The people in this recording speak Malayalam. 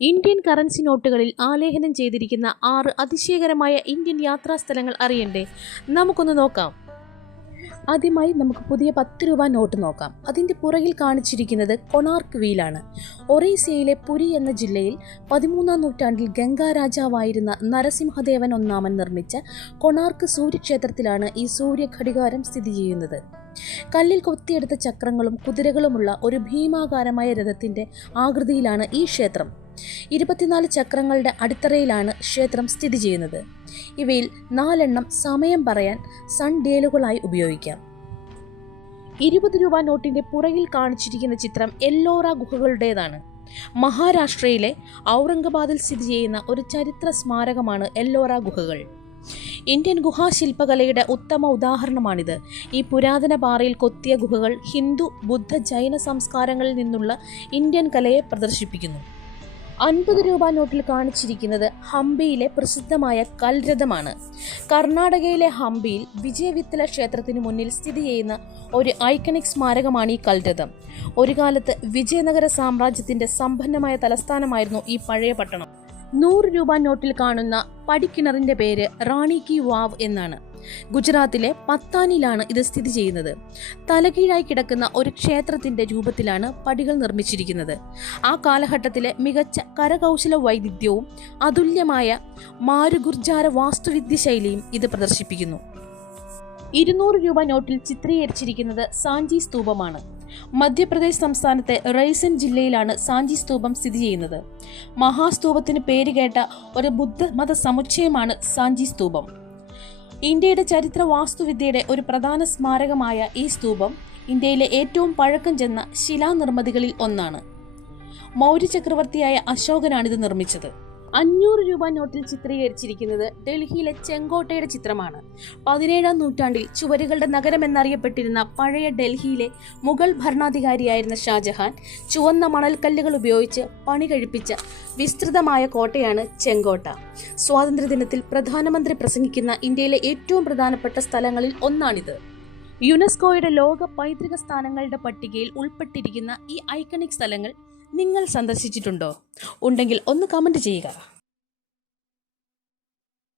ഇന്ത്യൻ കറൻസി നോട്ടുകളിൽ ആലേഖനം ചെയ്തിരിക്കുന്ന ആറ് അതിശയകരമായ ഇന്ത്യൻ യാത്രാ സ്ഥലങ്ങൾ അറിയണ്ടേ? നമുക്കൊന്ന് നോക്കാം. ആദ്യമായി നമുക്ക് പുതിയ പത്ത് രൂപ നോട്ട് നോക്കാം. അതിന്റെ പുറകിൽ കാണിച്ചിരിക്കുന്നത് കൊണാർക്ക് വീലാണ്. ഒറീസയിലെ പുരി എന്ന ജില്ലയിൽ പതിമൂന്നാം നൂറ്റാണ്ടിൽ ഗംഗാ രാജാവായിരുന്ന നരസിംഹദേവൻ ഒന്നാമൻ നിർമ്മിച്ച കൊണാർക്ക് സൂര്യക്ഷേത്രത്തിലാണ് ഈ സൂര്യഘടികാരം സ്ഥിതി ചെയ്യുന്നത്. കല്ലിൽ കൊത്തിയെടുത്ത ചക്രങ്ങളും കുതിരകളുമുള്ള ഒരു ഭീമാകാരമായ രഥത്തിന്റെ ആകൃതിയിലാണ് ഈ ക്ഷേത്രം. ഇരുപത്തിനാല് ചക്രങ്ങളുടെ അടിത്തറയിലാണ് ക്ഷേത്രം സ്ഥിതി ചെയ്യുന്നത്. ഇവയിൽ നാലെണ്ണം സമയം പറയാൻ സൺ ഡേലുകളായി ഉപയോഗിക്കാം. ഇരുപത് രൂപ നോട്ടിന്റെ പുറകിൽ കാണിച്ചിരിക്കുന്ന ചിത്രം എല്ലോറ ഗുഹകളുടേതാണ്. മഹാരാഷ്ട്രയിലെ ഔറംഗബാദിൽ സ്ഥിതി ചെയ്യുന്ന ഒരു ചരിത്ര സ്മാരകമാണ് എല്ലോറ ഗുഹകൾ. ഇന്ത്യൻ ഗുഹാശില്പകലയുടെ ഉത്തമ ഉദാഹരണമാണിത്. ഈ പുരാതന പാറയിൽ കൊത്തിയ ഗുഹകൾ ഹിന്ദു ബുദ്ധ ജൈന സംസ്കാരങ്ങളിൽ നിന്നുള്ള ഇന്ത്യൻ കലയെ പ്രദർശിപ്പിക്കുന്നു. അൻപത് രൂപ നോട്ടിൽ കാണിച്ചിരിക്കുന്നത് ഹംപിയിലെ പ്രസിദ്ധമായ കൽരഥമാണ്. കർണാടകയിലെ ഹംപിയിൽ വിജയവിത്തല ക്ഷേത്രത്തിന് മുന്നിൽ സ്ഥിതി ചെയ്യുന്ന ഒരു ഐക്കണിക് സ്മാരകമാണ് ഈ കൽരഥം. ഒരു കാലത്ത് വിജയനഗര സാമ്രാജ്യത്തിന്റെ സമ്പന്നമായ തലസ്ഥാനമായിരുന്നു ഈ പഴയ പട്ടണം. നൂറ് രൂപ നോട്ടിൽ കാണുന്ന പടിക്കിണറിന്റെ പേര് റാണി കി വാവ് എന്നാണ്. ഗുജറാത്തിലെ പത്താനിലാണ് ഇത് സ്ഥിതി ചെയ്യുന്നത്. തലകീഴായി കിടക്കുന്ന ഒരു ക്ഷേത്രത്തിന്റെ രൂപത്തിലാണ് പടികൾ നിർമ്മിച്ചിരിക്കുന്നത്. ആ കാലഘട്ടത്തിലെ മികച്ച കരകൗശല വൈവിധ്യവും അതുല്യമായ മാരുഗുർജാര വാസ്തുവിദ്യ ശൈലിയും ഇത് പ്രദർശിപ്പിക്കുന്നു. ഇരുന്നൂറ് രൂപ നോട്ടിൽ ചിത്രീകരിച്ചിരിക്കുന്നത് സാഞ്ചി സ്തൂപമാണ്. മധ്യപ്രദേശ് സംസ്ഥാനത്തെ റൈസൻ ജില്ലയിലാണ് സാഞ്ചി സ്തൂപം സ്ഥിതി ചെയ്യുന്നത്. മഹാസ്തൂപത്തിന് പേരുകേട്ട ഒരു ബുദ്ധമത സമുച്ചയമാണ് സാഞ്ചി സ്തൂപം. ഇന്ത്യയുടെ ചരിത്ര വാസ്തുവിദ്യയുടെ ഒരു പ്രധാന സ്മാരകമായ ഈ സ്തൂപം ഇന്ത്യയിലെ ഏറ്റവും പഴക്കം ചെന്ന ശിലാനിർമ്മിതികളിൽ ഒന്നാണ്. മൗര്യ ചക്രവർത്തിയായ അശോകനാണിത് നിർമ്മിച്ചത്. അഞ്ഞൂറ് രൂപ നോട്ടിൽ ചിത്രീകരിച്ചിരിക്കുന്നത് ഡൽഹിയിലെ ചെങ്കോട്ടയുടെ ചിത്രമാണ്. പതിനേഴാം നൂറ്റാണ്ടിൽ ചുവരുകളുടെ നഗരം എന്നറിയപ്പെട്ടിരുന്ന പഴയ ഡൽഹിയിലെ മുഗൾ ഭരണാധികാരിയായിരുന്ന ഷാജഹാൻ ചുവന്ന മണൽക്കല്ലുകൾ ഉപയോഗിച്ച് പണി കഴിപ്പിച്ച വിസ്തൃതമായ കോട്ടയാണ് ചെങ്കോട്ട. സ്വാതന്ത്ര്യദിനത്തിൽ പ്രധാനമന്ത്രി പ്രസംഗിക്കുന്ന ഇന്ത്യയിലെ ഏറ്റവും പ്രധാനപ്പെട്ട സ്ഥലങ്ങളിൽ ഒന്നാണിത്. യുനെസ്കോയുടെ ലോക പൈതൃക സ്ഥാനങ്ങളുടെ പട്ടികയിൽ ഉൾപ്പെട്ടിരിക്കുന്ന ഈ ഐക്കണിക് സ്ഥലങ്ങൾ നിങ്ങൾ സന്ദർശിച്ചിട്ടുണ്ടോ? ഉണ്ടെങ്കിൽ ഒന്ന് കമന്റ് ചെയ്യുക.